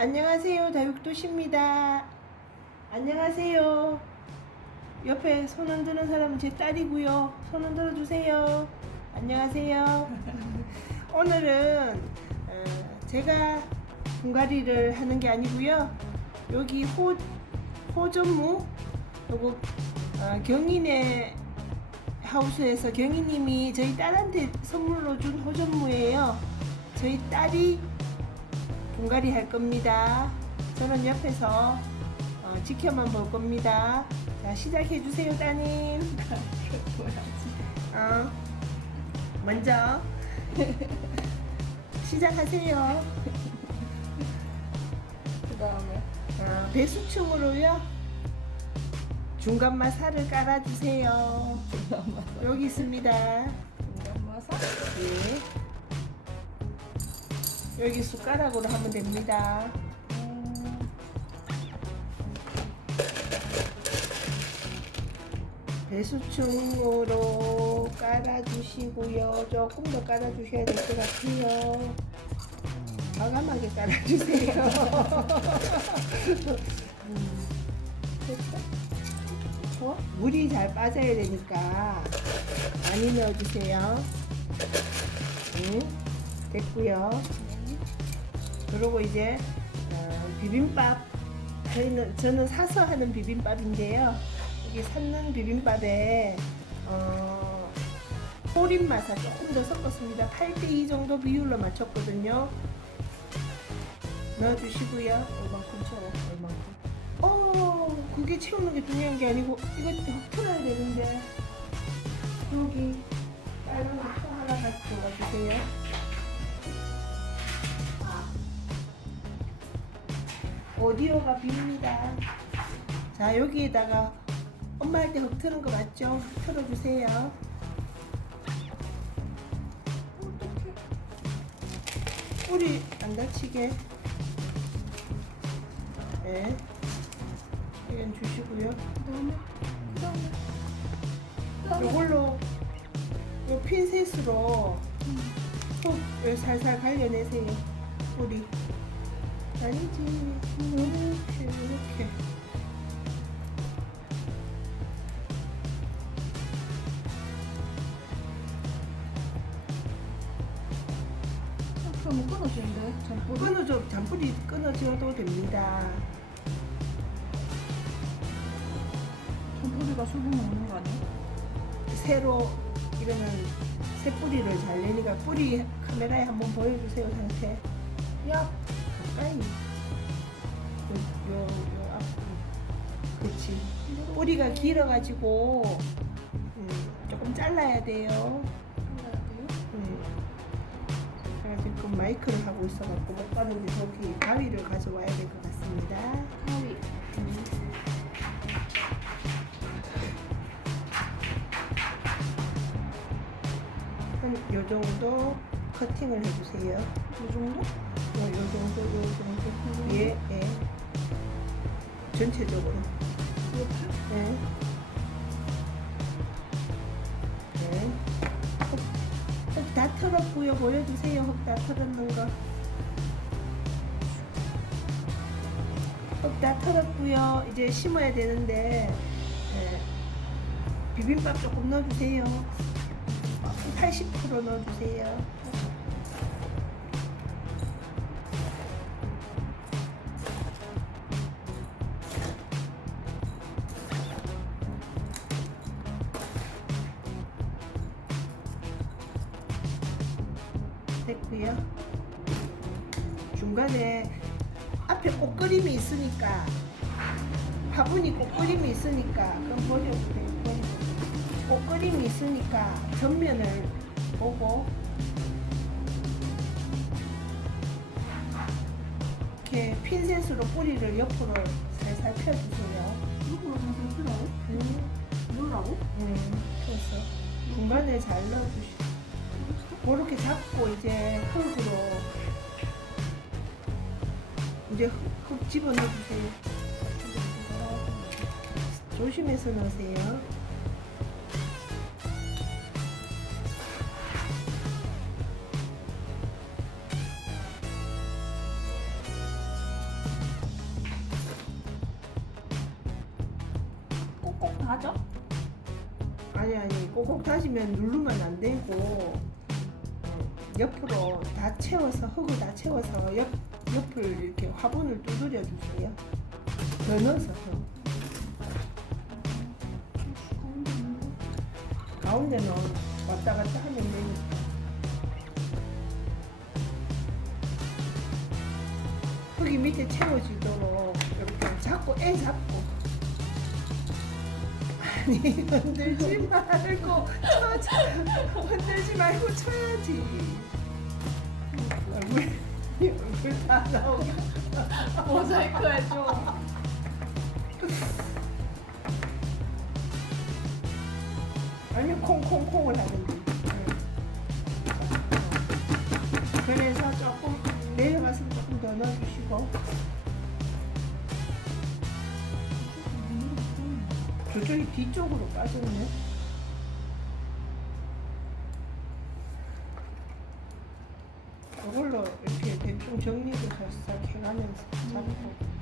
안녕하세요. 다육도시입니다. 안녕하세요. 옆에 손 흔드는 사람은 제 딸이고요. 손 흔들어 주세요. 안녕하세요. 오늘은 어, 제가 분갈이를 하는 게 아니고요. 여기 호 호전무 요거 어, 경인의 하우스에서 경희님이 저희 딸한테 선물로 준 호전무예요. 저희 딸이 분갈이 할 겁니다. 저는 옆에서 어, 지켜만 볼 겁니다. 자, 시작해 주세요, 따님. 어, 먼저 시작하세요. 그 다음에 어, 배수충으로요. 중간만 살을 깔아주세요. 여기 있습니다. 중간 마사 예. 여기 숟가락으로 하면 됩니다. 음, 배수충으로 깔아주시고요. 조금 더 깔아주셔야 될 것 같아요. 과감하게 깔아주세요. 음, 됐어? 어? 물이 잘 빠져야 되니까 많이 넣어주세요. 응? 됐고요. 그리고 이제 어, 비빔밥 저희는 저는 사서 하는 비빔밥인데요. 여기 샀는 비빔밥에 어, 맛을 조금 더 섞었습니다. 8대2 정도 비율로 맞췄거든요. 넣어주시고요. 얼만큼 채워 얼만큼 어, 그게 채우는 게 중요한 게 아니고 이거 확 틀어야 되는데 여기 빨간 거또 하나 가져와주세요. 오디오가 빕니다. 자 여기에다가 엄마 할때흙 트는 거 맞죠? 흙 틀어주세요. 뿌리 안 다치게. 네. 이건 주시고요. 요걸로 요 핀셋으로 흙을 살살 갈려내세요. 뿌리. 아니지. 이렇게 이렇게. 하면 끊어지는데 잠꼬리 끊어져 잔뿌리 끊어져도 됩니다. 잠꼬리가 수분 먹는 거 아니야? 새로 이거는 새 뿌리를 잘 내니까 뿌리 카메라에 한번 보여주세요 상태. 야 가까이. 요요 앞. 그렇지. 뿌리가 길어가지고 음, 조금 잘라야 돼요. 음. 제가 지금 마이크를 하고 있어갖고 못 가는데 저기 가위를 가져와야 될 것 같습니다. 가위 한요 정도 커팅을 해주세요. 이 정도? 어, 요 정도, 요 정도. 예, 예. 전체적으로. 이렇게? 예. 네. 흙다 털었고요. 보여주세요. 흙다 털었는 거. 흙다 털었고요. 이제 심어야 되는데 예. 비빔밥 조금 넣어주세요. 80% 넣어주세요. 됐고요. 중간에 앞에 꽃그림이 있으니까 화분이 꽃그림이 있으니까 그럼 버려주세요. 버려. 꽃그림이 있으니까 전면을 보고 이렇게 핀셋으로 뿌리를 옆으로 살살 펴주세요. 이거로 무슨 필요해? 음, 뭐라고? 음, 그래서 중간에 잘 넣어주시고 그렇게 잡고 이제 흙으로 이제 흙 집어넣으세요 조심해서 넣으세요. 꼭꼭 다져? 아니 아니 꼭꼭 다시면 누르면 안 되고 옆으로 다 채워서 흙을 다 채워서 옆 옆을 이렇게 화분을 두드려 주세요. 더 넣어서 더. 가운데는 왔다 갔다 하면 되니까. 흙이 밑에 채워지도록 이렇게 잡고 애 잡고 아니 흔들지 말고 쳐야지 흔들지 말고 쳐야지. 얼굴 얼굴 다 나오게 모자이크 해줘. 아니 콩콩콩을 하는데 그래서 조금 내려가서 조금 더 넣어주시고 저쪽이 뒤쪽으로 빠졌네 이걸로 이렇게 대충 정리도 싹 해가면서 잡고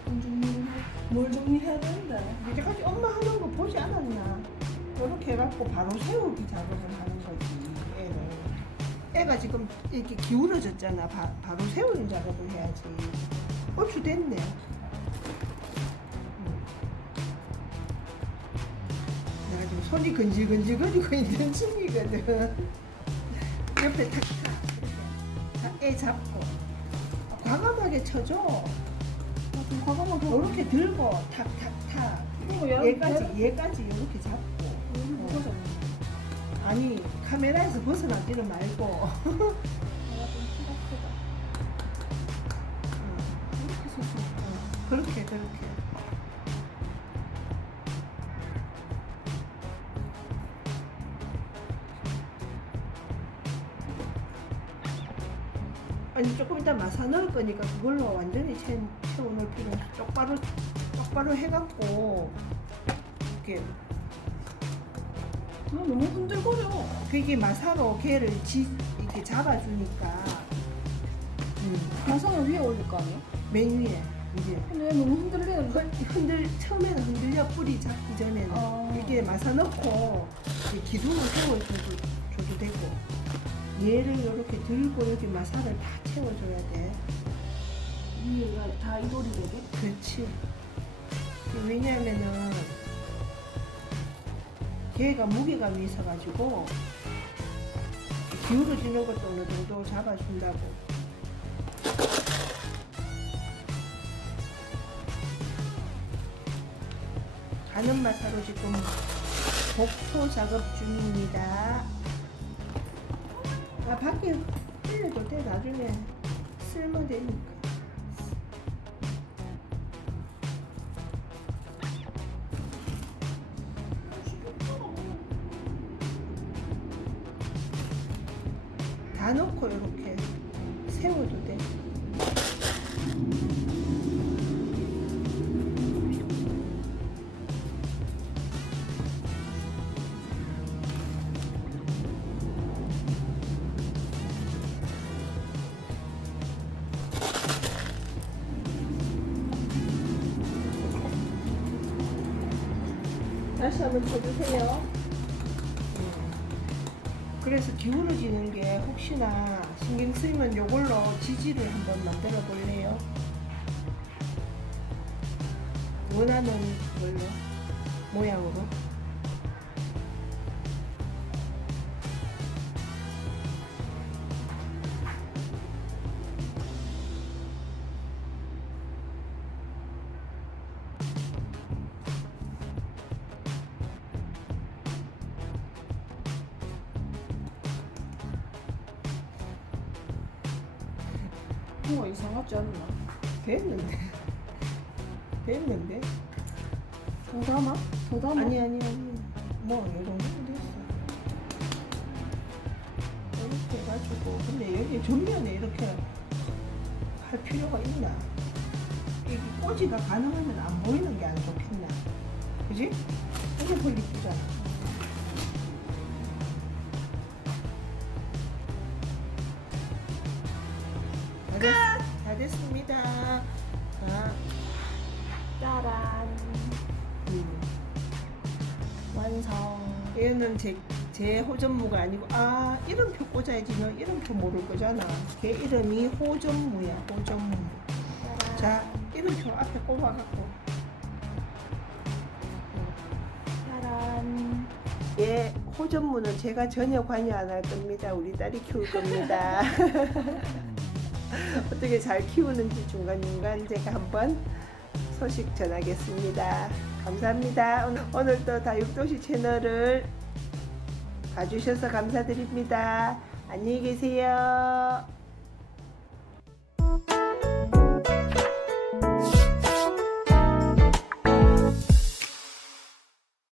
어떤 정리를 해? 뭘 정리해야 되는데? 이제까지 엄마 하는 거 보지 않았나? 이렇게 해갖고 바로 세우기 작업을 하는 거지, 애는. 애가 지금 이렇게 기울어졌잖아. 바, 바로 세우는 작업을 해야지. 고추 됐네. 손이 근질근질거리고 있는 중이거든. 옆에 탁, 탁, 이렇게. 탁, 애 잡고. 과감하게 쳐줘. 좀 과감하게. 이렇게 들고 탁탁탁. 얘 얘까지 얘까지 이렇게 잡고 잡는 아니 카메라에서 벗어나지는 말고. 어, 그렇게 그렇게 아니 조금 이따 마사 넣을 거니까 그걸로 완전히 채, 채워놓을 필요 없어 똑바로 똑바로 해갖고 이렇게 아, 너무 흔들거려. 그게 마사로 걔를 지, 이렇게 잡아주니까 음, 마상을 위에 올릴 거 아니야? 맨 위에 이제 근데 너무 흔들리는데? 흔- 흔들 처음에는 흔들려 뿌리 잡기 전에는 아. 이렇게 마사 넣고 기둥을 세워줘도 줘도 되고 얘를 이렇게 들고 여기 마사를 다 채워줘야 돼. 위에가 다 이돌이 되게? 그렇지. 왜냐하면은 걔가 무게감이 있어가지고 기울어지는 것도 어느 정도 잡아준다고. 가는 마사로 지금 복토 작업 중입니다. 아 밖에 흘려도 돼 나중에 쓸모 되니까. 다시 한번 쳐주세요. 그래서 기울어지는 게 혹시나 신경 쓰이면 이걸로 지지를 한번 만들어 볼래요? 원하는 걸로 모양으로 이상하지 않나? 됐는데 됐는데 더 담아? 더 담아? 아니 아니 아니 뭐이 정도면 됐어 이렇게 해가지고 근데 여기 전면에 이렇게 할 필요가 있나 이게 꽂이가 가능하면 안 보이는 게 안 좋겠나 그지? 이게 볼 이쁘잖아 됐습니다 자, 짜란. 음. 완성. 얘는 제, 제 호전무가 아니고 아 이름표 꽂아야지 너 이름표 모를 거잖아 걔 이름이 호전무야 호전무 자 이름표 앞에 꼽아갖고 짜란. 예 호전무는 제가 전혀 관여 안 할 겁니다 우리 딸이 키울 겁니다 어떻게 잘 키우는지 중간중간 제가 한번 소식 전하겠습니다. 감사합니다. 오늘, 오늘도 다육도시 채널을 봐주셔서 감사드립니다. 안녕히 계세요